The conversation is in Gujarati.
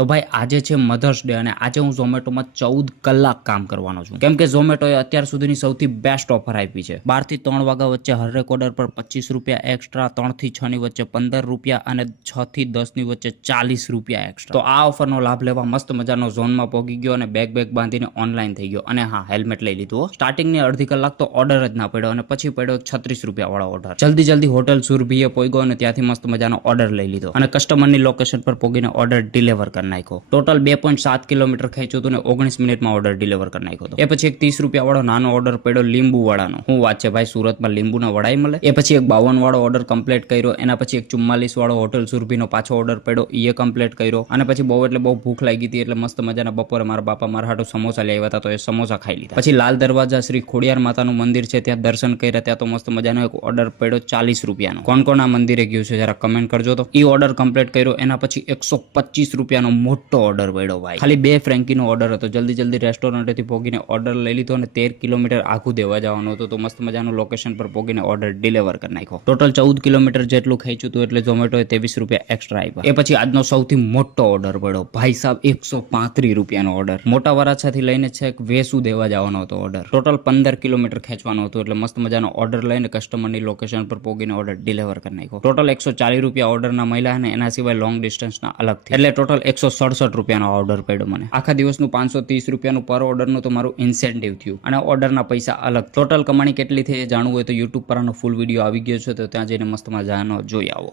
તો ભાઈ આજે છે મધર્સ ડે અને આજે હું ઝોમેટોમાં 14 કલાક કામ કરવાનો છું, કેમ કે ઝોમેટોએ અત્યાર સુધીની સૌથી બેસ્ટ ઓફર આપી છે. 12 થી 3 વાગ્યા વચ્ચે હરેક ઓર્ડર પર 25 રૂપિયા એક્સ્ટ્રા, 3 થી 6 ની વચ્ચે 15 રૂપિયા અને 6 થી 10 ની વચ્ચે 40 રૂપિયા એક્સ્ટ્રા. તો આ ઓફરનો લાભ લેવા મસ્ત મજાનો ઝોનમાં પહોંચી ગયો અને બેગ બાંધીને ઓનલાઈન થઈ ગયો. અને હા, હેલ્મેટ લઈ લીધું. સ્ટાર્ટિંગની અડધી કલાક તો ઓર્ડર જ ના પડ્યો અને પછી પડ્યો 36 રૂપિયા વાળો ઓર્ડર. જલ્દી હોટલ સુરભીએ પહોંચ્યો અને ત્યાંથી મસ્ત મજાનો ઓર્ડર લઈ લીધો અને કસ્ટમરની લોકેશન પર પહોંચીને ઓર્ડર ડિલિવર કરી નાખ્યો. ટોટલ 2.7 કિલોમીટર ખેંચ્યું હતું ને 19 મિનિટમાં ઓર્ડર ડિલિવર કરી નાખ્યો હતો. એ પછી એક 30 રૂપિયા વાળો નાનો ઓર્ડર પડ્યો લીંબુ વાળાનો. હું વાત છે ભાઈ, સુરતમાં લીંબુના વડાઈ મળે. એ પછી એક 52 વાળો ઓર્ડર કમ્પ્લીટ કર્યો. એના પછી એક 44 વાળો હોટલ સુરભીનો પાછો ઓર્ડર પડ્યો, એ કમ્પ્લીટ કર્યો. અને પછી બહુ ભૂખ લાગી હતી એટલે મસ્ત મજાના બપોરે મારા બાપા મારા હાટુ સમોસા લઈ આવ્યા હતા, તો એ સમોસા ખાઈ લીધા. પછી લાલ દરવાજા શ્રી ખોડિયાર માતાનું મંદિર છે, ત્યાં દર્શન કર્યા. ત્યાં તો મસ્ત મજાનો એક ઓર્ડર પડ્યો 40 રૂપિયાનો. કોણ આ મંદિરે ગયું છે જરા કમેન્ટ કરજો. તો એ ઓર્ડર કમ્પ્લીટ કર્યો. એના પછી 125 રૂપિયાનો મોટો ઓર્ડર પડ્યો ભાઈ. ખાલી 2 ફ્રેન્કીનો ઓર્ડર હતો. જલ્દી રેસ્ટોરન્ટેથી પહોંચીને ઓર્ડર લઈ લીધો અને 13 કિલોમીટર આખું દેવા જવાનું હતું. તો મસ્ત મજાનું લોકેશન પર પહોંચીને ઓર્ડર ડિલિવર કરી નાખ્યો. ટોટલ 14 કિલોમીટર જેટલું ખેંચ્યું હતું એટલે ઝોમેટોએ 23 રૂપિયા એક્સ્ટ્રા આપ્યા. એ પછી આજનો સૌથી મોટો ઓર્ડર પડ્યો ભાઈ સાહેબ, 135 રૂપિયાનો ઓર્ડર. મોટા વરાછાથી લઈને છેક વેસુ દેવા જવાનો હતો ઓર્ડર. ટોટલ 15 કિલોમીટર ખેંચવાનો હતો એટલે મસ્ત મજાનો ઓર્ડર લઈને કસ્ટમરની લોકેશન પર પહોંચીને ઓર્ડર ડિલિવર કરી નાખ્યો. ટોટલ 140 રૂપિયા ઓર્ડરના મળ્યા અને એના સિવાય લોંગ ડિસ્ટન્સના અલગથી, એટલે ટોટલ 167 રૂપિયાનો ઓર્ડર પડ્યો મને. આખા દિવસનું 530 રૂપિયાનું પર ઓર્ડરનું તો મારું ઇન્સેન્ટિવ થયું અને ઓર્ડરના પૈસા અલગ. ટોટલ કમાણી કેટલી થઈ એ જાણવું હોય તો યુટ્યુબ પર આનો ફૂલ વિડીયો આવી ગયો છે, તો ત્યાં જઈને મસ્ત મજાનો જોઈ આવો.